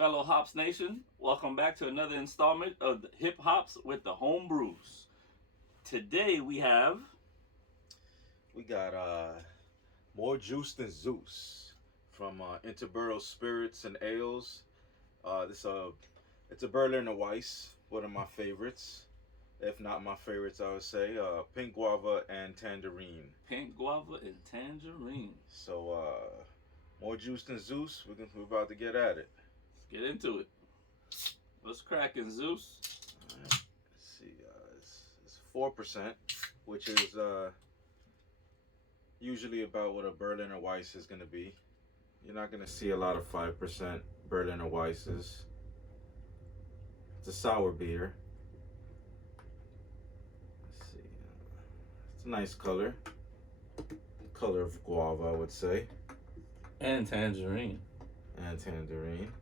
Fellow Hops Nation, welcome back to another installment of Hip Hops with the Home Brews. Today we got more juice than Zeus from Interborough Spirits and Ales. This it's a Berliner Weiss, one of my favorites, if not my favorites, I would say. Pink guava and tangerine. Pink Guava and Tangerine. So more juice than Zeus. We're about to get at it. Let's get into it. What's cracking, Zeus? Let's see, it's 4%, which is usually about what a Berliner Weiss is going to be. You're not going to see a lot of 5% Berliner Weisses. It's a sour beer. Let's see. It's a nice color. Color of guava, I would say. And tangerine. And tangerine.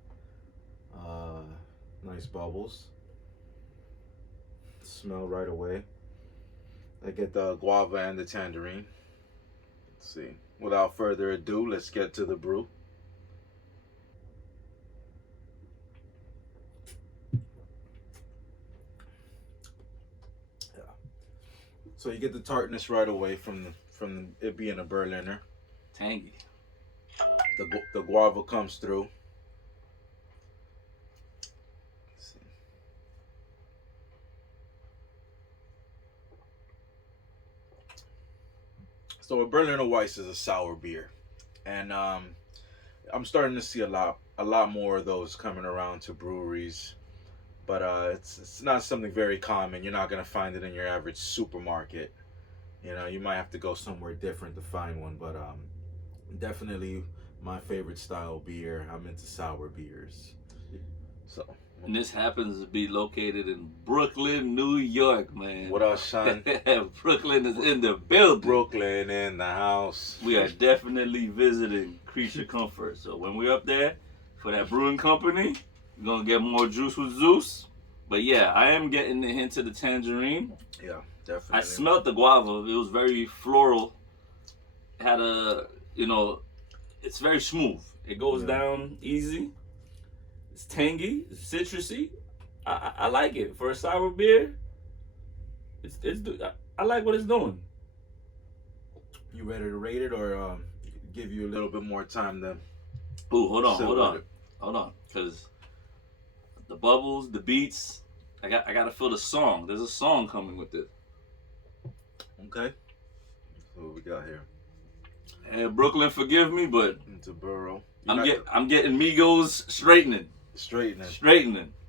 Nice bubbles. Smell right away. I get the guava and the tangerine. Let's see. Without further ado, let's get to the brew. Yeah. So you get the tartness right away from it being a Berliner. Tangy. The guava comes through. Let's see. So a Berliner Weiss is a sour beer, and I'm starting to see a lot more of those coming around to breweries, but it's not something very common. You're not gonna find it in your average supermarket. You know, you might have to go somewhere different to find one, but definitely my favorite style beer. I'm into sour beers. So. And this happens to be located in Brooklyn, New York, man. What up, Sean? Brooklyn is in the building. Brooklyn in the house. We are definitely visiting Creature Comfort. So when we're up there for that brewing company, we're going to get more juice with Zeus. But yeah, I am getting the hint of the tangerine. Yeah, definitely. I smelled the guava. It was very floral. Had it's very smooth. It goes down easy. It's tangy, it's citrusy. I like it for a sour beer. I like what it's doing. You ready to rate it, or give you a little bit more time to? Ooh, hold on, because the bubbles, the beats. I gotta feel the song. There's a song coming with it. Okay. What we got here? And Brooklyn, forgive me, but Interborough. I'm getting Migos straightening.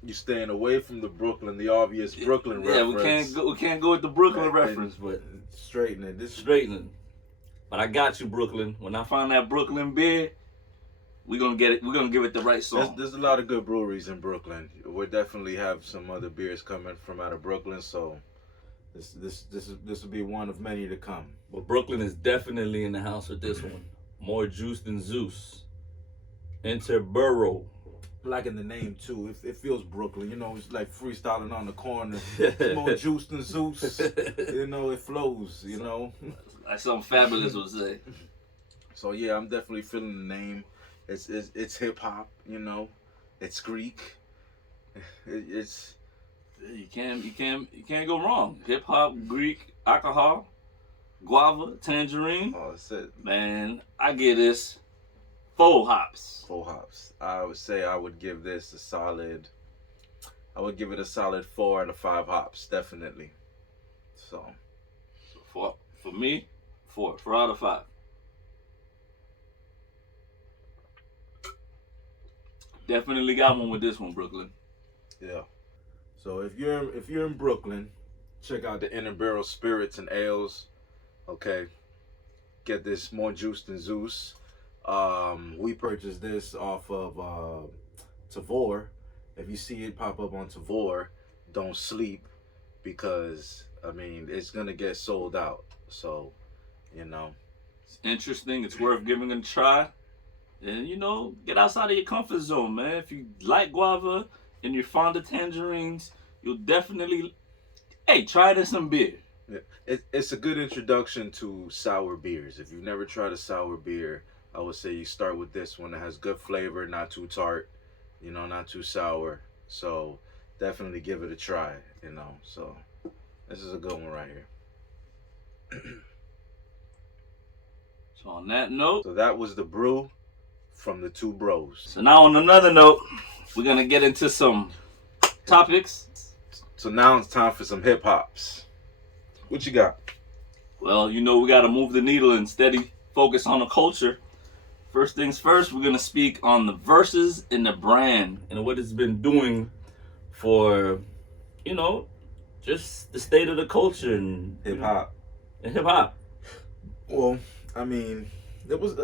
You staying away from the obvious Brooklyn reference. We can't go with the Brooklyn reference, but straightening. But I got you, Brooklyn. When I find that Brooklyn beer, we're gonna get it. We're gonna give it the right song. There's a lot of good breweries in Brooklyn. We definitely have some other beers coming from out of Brooklyn, so this will be one of many to come. But Brooklyn is definitely in the house with this one. More juice than Zeus. Interborough. Liking the name too. It feels Brooklyn. You know, it's like freestyling on the corner. It's more juice than Zeus. You know, it flows. You know, like something fabulous would say. So yeah, I'm definitely feeling the name. It's hip hop. You know, it's Greek. It's you can't go wrong. Hip hop, Greek, alcohol, guava, tangerine. Oh, that's it. Man, I get this. 4 hops. 4 hops. I would say I would give this a solid. I would give it a solid 4 out of 5 hops, definitely. So for me, 4 out of 5. Definitely got one with this one, Brooklyn. Yeah. So if you're in Brooklyn, check out the Interborough Spirits and Ales. Okay. Get this more juice than Zeus. We purchased this off of Tavor. If you see it pop up on Tavor, don't sleep, because I mean it's gonna get sold out. So, you know, it's interesting. It's worth giving it a try, and get outside of your comfort zone, man. If you like guava and you're fond of tangerines, you'll definitely try it in some beer. Yeah. It's a good introduction to sour beers. If you've never tried a sour beer, I would say you start with this one that has good flavor, not too tart, you know, not too sour. So definitely give it a try, you know. So this is a good one right here. So on that note, So that was the brew from the two bros. So now on another note, we're gonna get into some topics. So now it's time for some hip hops. What you got? Well, you know we gotta move the needle and steady focus on the culture. First things first, we're gonna speak on the Verzuz and the brand and what it's been doing for, you know, just the state of the culture and Hip hop. And hip hop. Well, I mean, it was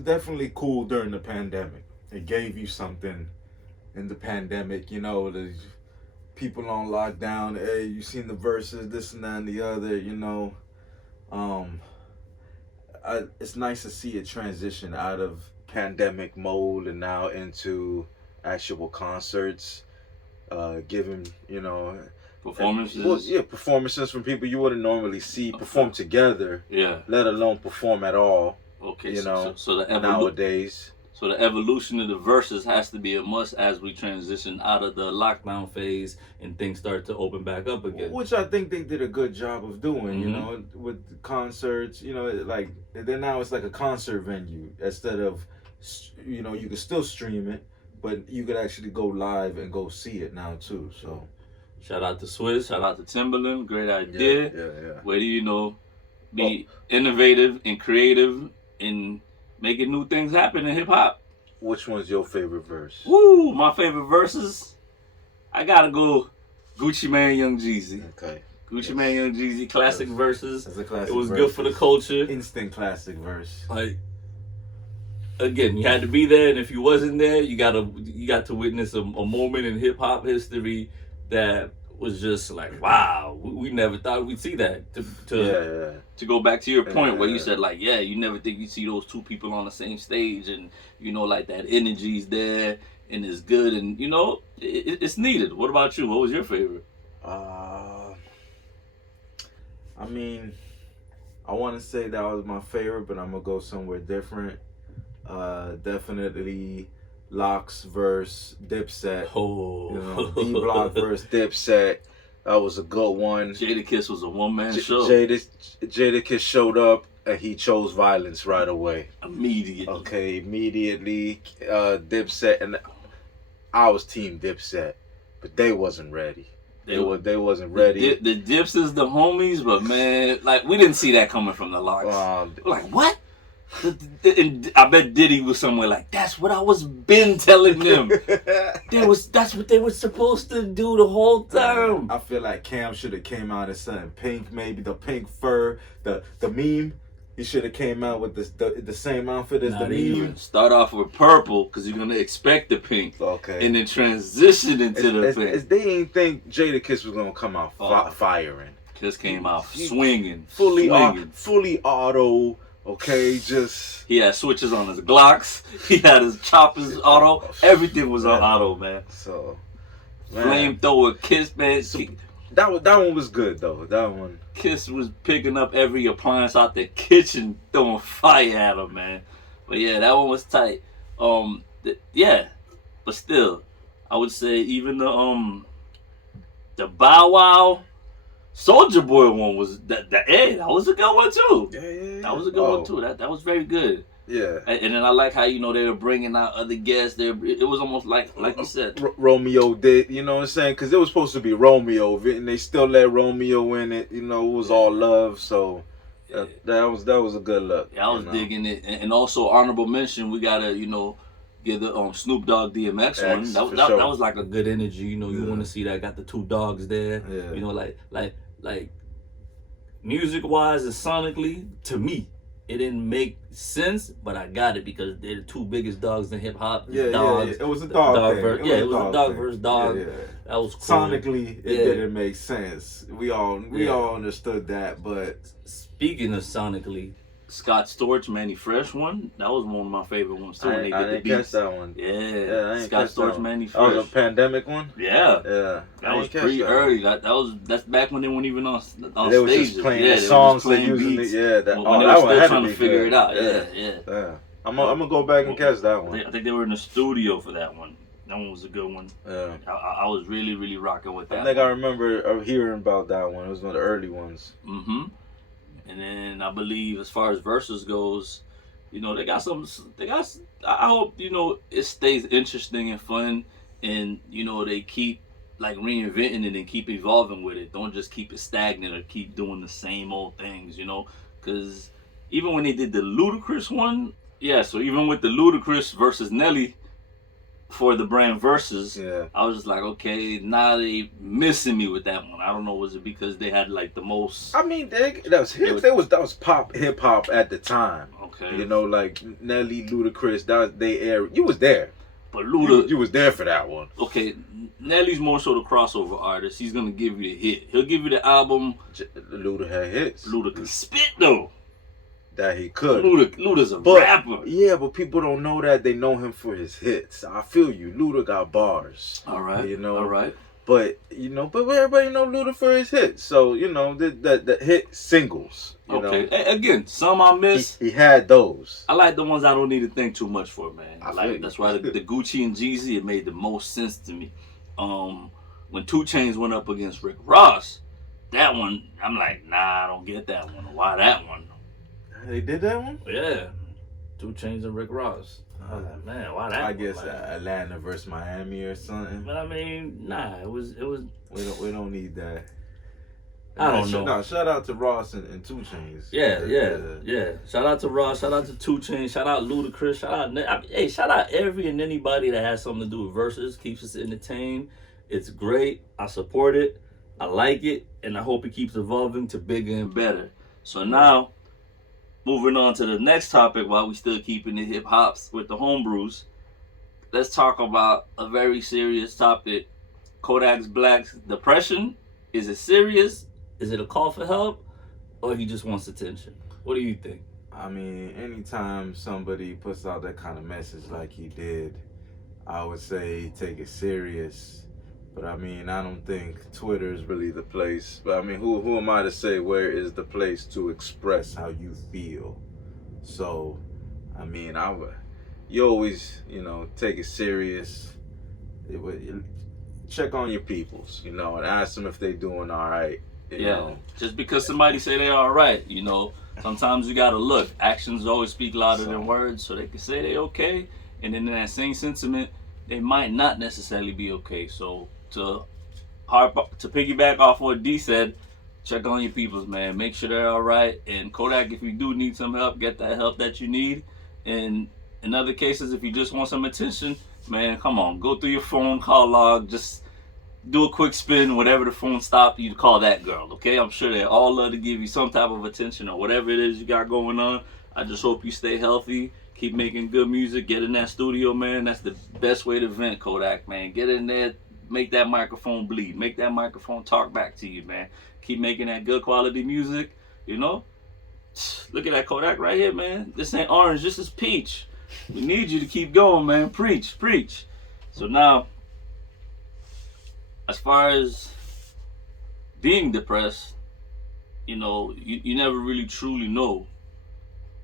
definitely cool during the pandemic. It gave you something in the pandemic, you know, the people on lockdown. Hey, you seen the Verzuz, this and that and the other, you know. It's nice to see it transition out of pandemic mode and now into actual concerts, giving, you know, performances. Performances from people you wouldn't normally see perform together. Yeah. Let alone perform at all. Okay. You know, so the nowadays. So the evolution of the Verzuz has to be a must as we transition out of the lockdown phase and things start to open back up again. Which I think they did a good job of doing, you know, with concerts, you know, like, then now it's like a concert venue instead of, you know, you could still stream it, but you could actually go live and go see it now too, so. Shout out to Swiss, shout out to Timberland, great idea. Yeah. Way to, you know, be innovative and creative and making new things happen in hip hop. Which one's your favorite verse? Woo! My favorite verses, I gotta go Gucci Mane, Young Jeezy. Okay. Gucci Mane, Young Jeezy, classic verses. That's a classic. It was good for the culture. Instant classic verse. Like, again, you had to be there, and if you wasn't there, you got to witness a moment in hip hop history that was just like, wow, we never thought we'd see that. To go back to your point where you said, like, yeah, you never think you see those two people on the same stage, and you know, like, that energy's there and it's good, and you know, it's needed. What about you? What was your favorite? I mean, I want to say that was my favorite, but I'm gonna go somewhere different. Definitely Locks verse Dipset. Oh, you know, D-Block verse Dipset. That was a good one. Jadakiss was a one-man show. Jadakiss showed up and he chose violence right away. Immediately. Okay, immediately. Dipset, and I was team Dipset, but they wasn't ready. They wasn't ready. The Dips is the homies, but man, like, we didn't see that coming from the Locks. Like, what? And I bet Diddy was somewhere like, that's what I was been telling them. That's what they were supposed to do the whole time. I feel like Cam should have came out in something pink, maybe the pink fur, the meme. He should have came out with the same outfit as the meme. Start off with purple because you're gonna expect the pink. Okay. And then transition into the pink. They didn't think Jadakiss was gonna come out firing. Kiss came out swinging, fully auto. Okay, just... He had switches on his Glocks. He had his choppers auto. Everything was on auto, man. So, Flamethrower, Kiss, man. So, that one was good, though. That one. Kiss was picking up every appliance out the kitchen, throwing fire at him, man. But yeah, that one was tight. Yeah, but still, I would say even the Bow Wow Soldier Boy one was that was a good one too. Yeah. That was a good one too. That was very good. Yeah. And then I like how, you know, they were bringing out other guests. It was almost like you said, Romeo did. You know what I'm saying? Because it was supposed to be Romeo, and they still let Romeo in it. You know, it was all love. So that was a good look. Yeah, I was digging it. And also honorable mention, we gotta, you know, give the Snoop Dogg DMX one. That was like a good energy. You know, you want to see that. Got the two dogs there. Yeah. You know, like music wise and sonically, to me, it didn't make sense, but I got it because they're the two biggest dogs in hip hop. Yeah. It was a dog thing. It was a dog versus dog. Yeah. That was cool. Sonically, it didn't make sense. We all understood that, but speaking of sonically, Scott Storch, Manny Fresh one. That was one of my favorite ones too. I didn't catch that one. Yeah, Scott Storch, Manny Fresh. That was a pandemic one. Yeah. That was pretty early. That's back when they weren't even on they was just playing the songs. They using it. Yeah, that one had trying to figure it out. Yeah. I'm gonna go back and catch that one. I think they were in the studio for that one. That one was a good one. Yeah. I was really rocking with that. I think I remember hearing about that one. It was one of the early ones. Mm-hmm. And then I believe as far as Verzuz goes, you know, they got some. I hope it stays interesting and fun, and they keep like reinventing it and keep evolving with it. Don't just keep it stagnant or keep doing the same old things. Because even when they did the Ludacris one, yeah. So even with the Ludacris versus Nelly for the brand Verzuz, Yeah. I was just like, okay, now they missing me with that one. I don't know, was it because they had like the most? I mean, that was pop hip hop at the time. Okay. Like Nelly, Ludacris, that was they era. You was there. But Luda, you was there for that one. Okay, Nelly's more so the crossover artist. He's gonna give you the hit. He'll give you the album. Luda had hits. Luda can spit though. That he could. Luda's a rapper. Yeah, but people don't know that. They know him for his hits. I feel you. Luda got bars. All right. All right. But but everybody know Luda for his hits. So the hit singles. Okay. Again, some I miss. He had those. I like the ones I don't need to think too much for, man. That's why the Gucci and Jeezy, it made the most sense to me. When 2 Chainz went up against Rick Ross, that one I'm like, nah, I don't get that one. Why that one? They did that one? Yeah. 2 Chainz and Rick Ross. I was like, man, why that? I guess Atlanta versus Miami or something. But I mean, nah, it was. We don't need that. I don't know. No, shout out to Ross and 2 Chainz. Yeah. Shout out to Ross. Shout out to 2 Chainz. Shout out Ludacris. Shout out every and anybody that has something to do with Verzuz. Keeps us entertained. It's great. I support it. I like it, and I hope it keeps evolving to bigger and better. So now, moving on to the next topic, while we still keeping the hip hops with the homebrews, let's talk about a very serious topic. Kodak's Black's depression. Is it serious? Is it a call for help? Or he just wants attention? What do you think? I mean, anytime somebody puts out that kind of message like he did, I would say take it serious. But I mean, I don't think Twitter is really the place. But I mean, who am I to say where is the place to express how you feel? So, I mean, you always, take it serious. Check on your peoples, and ask them if they doing all right. You know. Just because somebody say they all right, sometimes you gotta look. Actions always speak louder than words, so they can say they okay, and then in that same sentiment, they might not necessarily be okay. So to piggyback off what D said, check on your peoples, man. Make sure they're all right. And Kodak, if you do need some help, get that help that you need. And in other cases, if you just want some attention, man, come on, go through your phone, call log, just do a quick spin. Whatever the phone stopped, you call that girl, okay? I'm sure they all love to give you some type of attention or whatever it is you got going on. I just hope you stay healthy, keep making good music, get in that studio, man. That's the best way to vent, Kodak, man. Get in there, make that microphone bleed, make that microphone talk back to you, man. Keep making that good quality music, Look at that Kodak right here, man. This ain't orange, this is peach. We need you to keep going, man. Preach. So now, as far as being depressed, you never really truly know.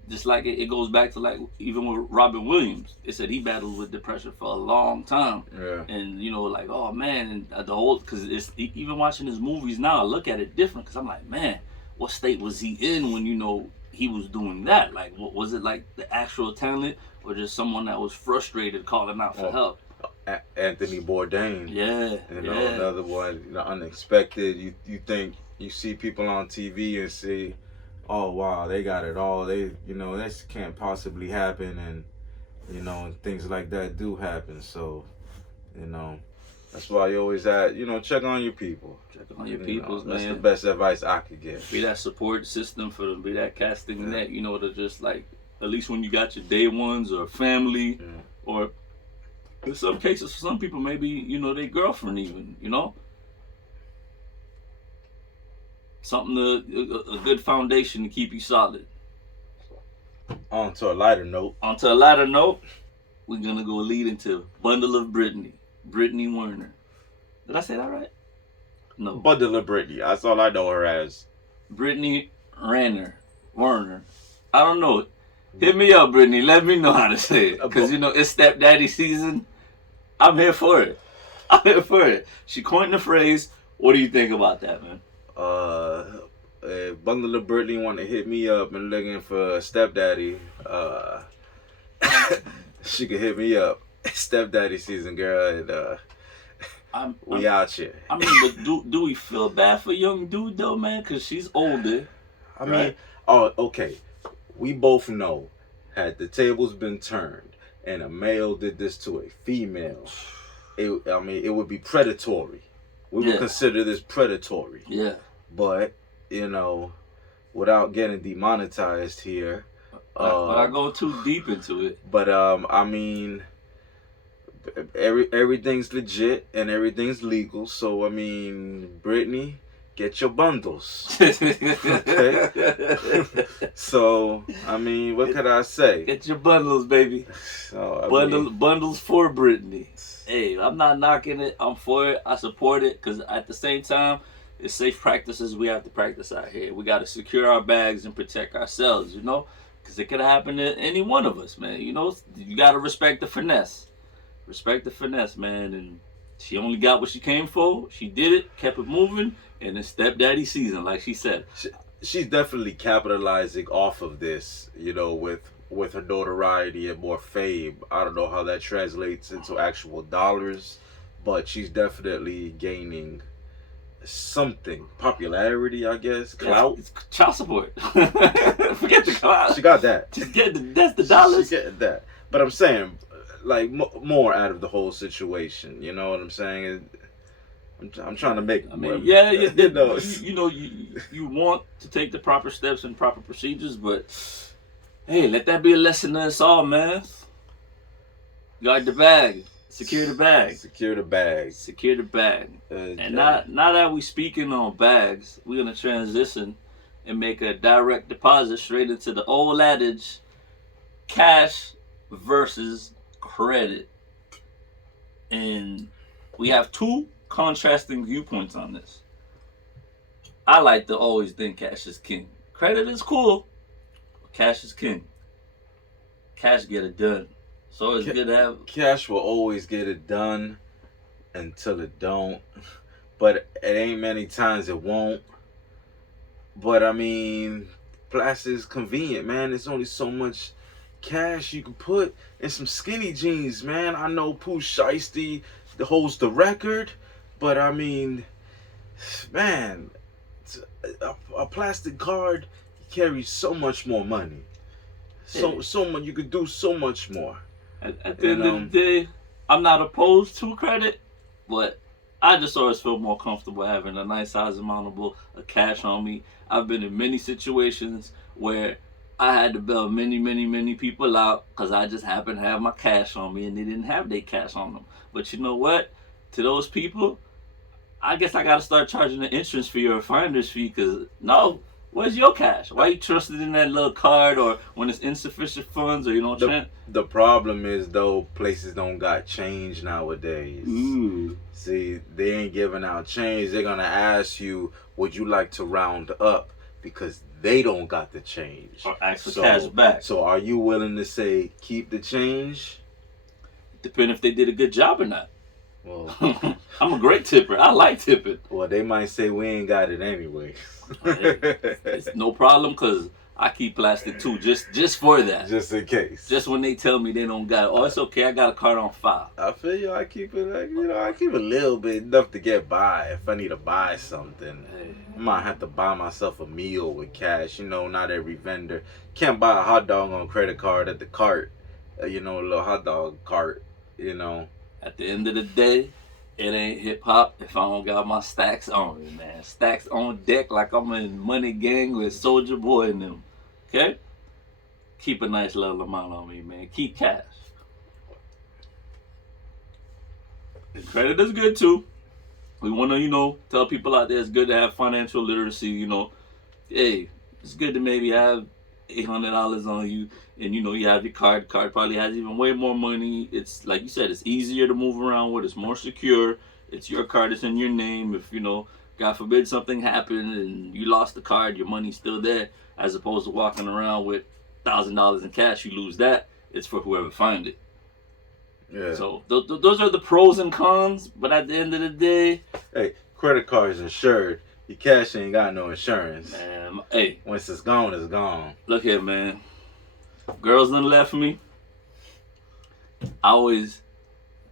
Just like it goes back to like even with Robin Williams. It said he battled with depression for a long time. Yeah. And like, oh man, and the whole, because it's even watching his movies now, I look at it different because I'm like, man, what state was he in when he was doing that? Like, what was it, like the actual talent or just someone that was frustrated calling out for help? Anthony Bourdain. Yeah. Another one, unexpected. You think you see people on TV and see, oh wow, they got it all. They, this can't possibly happen, and and things like that do happen. So, that's why you always check on your people. Check on your peoples, man. That's the best advice I could give. Be that support system for them. Be that casting net. To just like, at least when you got your day ones or family, or in some cases, for some people, maybe their girlfriend even. Something a good foundation to keep you solid. On to a lighter note, we're gonna go lead into Bundle of Brittany. Brittany Werner. Did I say that right? No. Bundle of Brittany. That's all I know her as. Brittany Renner. Werner. I don't know. Hit me up, Brittany. Let me know how to say it. Because, it's stepdaddy season. I'm here for it. I'm here for it. She coined the phrase. What do you think about that, man? If Bundle of Brittany want to hit me up and looking for a stepdaddy, she can hit me up. Stepdaddy season, girl, and we out here. I mean, but do we feel bad for young dude though, man? Cause she's older. I mean, oh, okay. We both know, had the tables been turned and a male did this to a female, it would be predatory. We would consider this predatory. Yeah. But without getting demonetized here. But I go too deep into it. But I mean, everything's legit and everything's legal. So I mean, Brittany, get your bundles. Okay. So I mean, what could I say? Get your bundles, baby. Bundles for Brittany. Hey, I'm not knocking it. I'm for it. I support it because at the same time, it's safe practices we have to practice out here. We got to secure our bags and protect ourselves, because it could happen to any one of us, man. You got to respect the finesse. Respect the finesse, man. And she only got what she came for. She did it, kept it moving, and it's stepdaddy season, like she said. She's definitely capitalizing off of this, with her notoriety and more fame. I don't know how that translates into actual dollars, but she's definitely gaining something. Popularity, I guess. Clout. It's child support. Forget the clout. She got that. That's the dollars. She get that. But I'm saying, like, more out of the whole situation. You know what I'm saying? I'm trying to make. I mean, you want to take the proper steps and proper procedures, but hey, let that be a lesson to us all, man. Guard the bag. Secure the bag. Secure the bag. Secure the bag. And now that we speaking on bags, we're gonna transition and make a direct deposit straight into the old adage: cash versus credit. And we have two contrasting viewpoints on this. I like to always think cash is king. Credit is cool, but cash is king. Cash get it done. So it's good to have. Cash will always get it done until it don't. But it ain't many times it won't. But I mean, plastic is convenient, man. There's only so much cash you can put in some skinny jeans, man. I know Pooh Shiesty holds the record, but I mean, man, a plastic card carries so much more money. So much, you could do so much more. At the end of the day, I'm not opposed to credit, but I just always feel more comfortable having a nice size amount of cash on me. I've been in many situations where I had to bail many people out because I just happened to have my cash on me and they didn't have their cash on them. But you know what? To those people, I guess I got to start charging an entrance fee or a finder's fee because, no, where's your cash? Why you trusted in that little card or when it's insufficient funds or you don't The problem is, though, places don't got change nowadays. Ooh. See, they ain't giving out change. They're going to ask you, would you like to round up? Because they don't got the change. Or ask for cash back. So are you willing to say, keep the change? Depending if they did a good job or not. Well, I'm a great tipper. I like tipping. Well, they might say we ain't got it anyway. It's no problem because I keep plastic too, just for that. Just in case. Just when they tell me they don't got it. Oh, it's okay. I got a card on file. I feel you. I keep it I keep a little bit, enough to get by. If I need to buy something, I might have to buy myself a meal with cash. Not every vendor can't buy a hot dog on credit card at the cart. A little hot dog cart. At the end of the day, it ain't hip hop if I don't got my stacks on me, man. Stacks on deck like I'm in Money Gang with Soulja Boy and them. Okay? Keep a nice little amount on me, man. Keep cash. And credit is good too. We want to, tell people out there it's good to have financial literacy. Hey, it's good to maybe have $800 on you, and you have your card. Card probably has even way more money. It's like you said, it's easier to move around with. It's more secure. It's your card. It's in your name. If God forbid something happened and you lost the card, your money's still there. As opposed to walking around with $1,000 in cash, you lose that. It's for whoever finds it. Yeah. So those are the pros and cons. But at the end of the day, Hey, credit card is insured. Your cash ain't got no insurance. man, hey, Once it's gone, it's gone. look here, man. Girls done left me. I always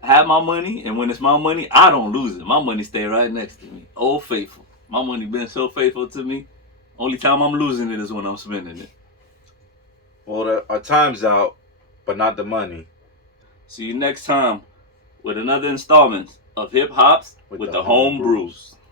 have my money, and when it's my money, I don't lose it. My money stay right next to me. Old faithful. My money been so faithful to me. Only time I'm losing it is when I'm spending it. Well, our time's out, but not the money. See you next time with another installment of Hip Hops with the Home Brews.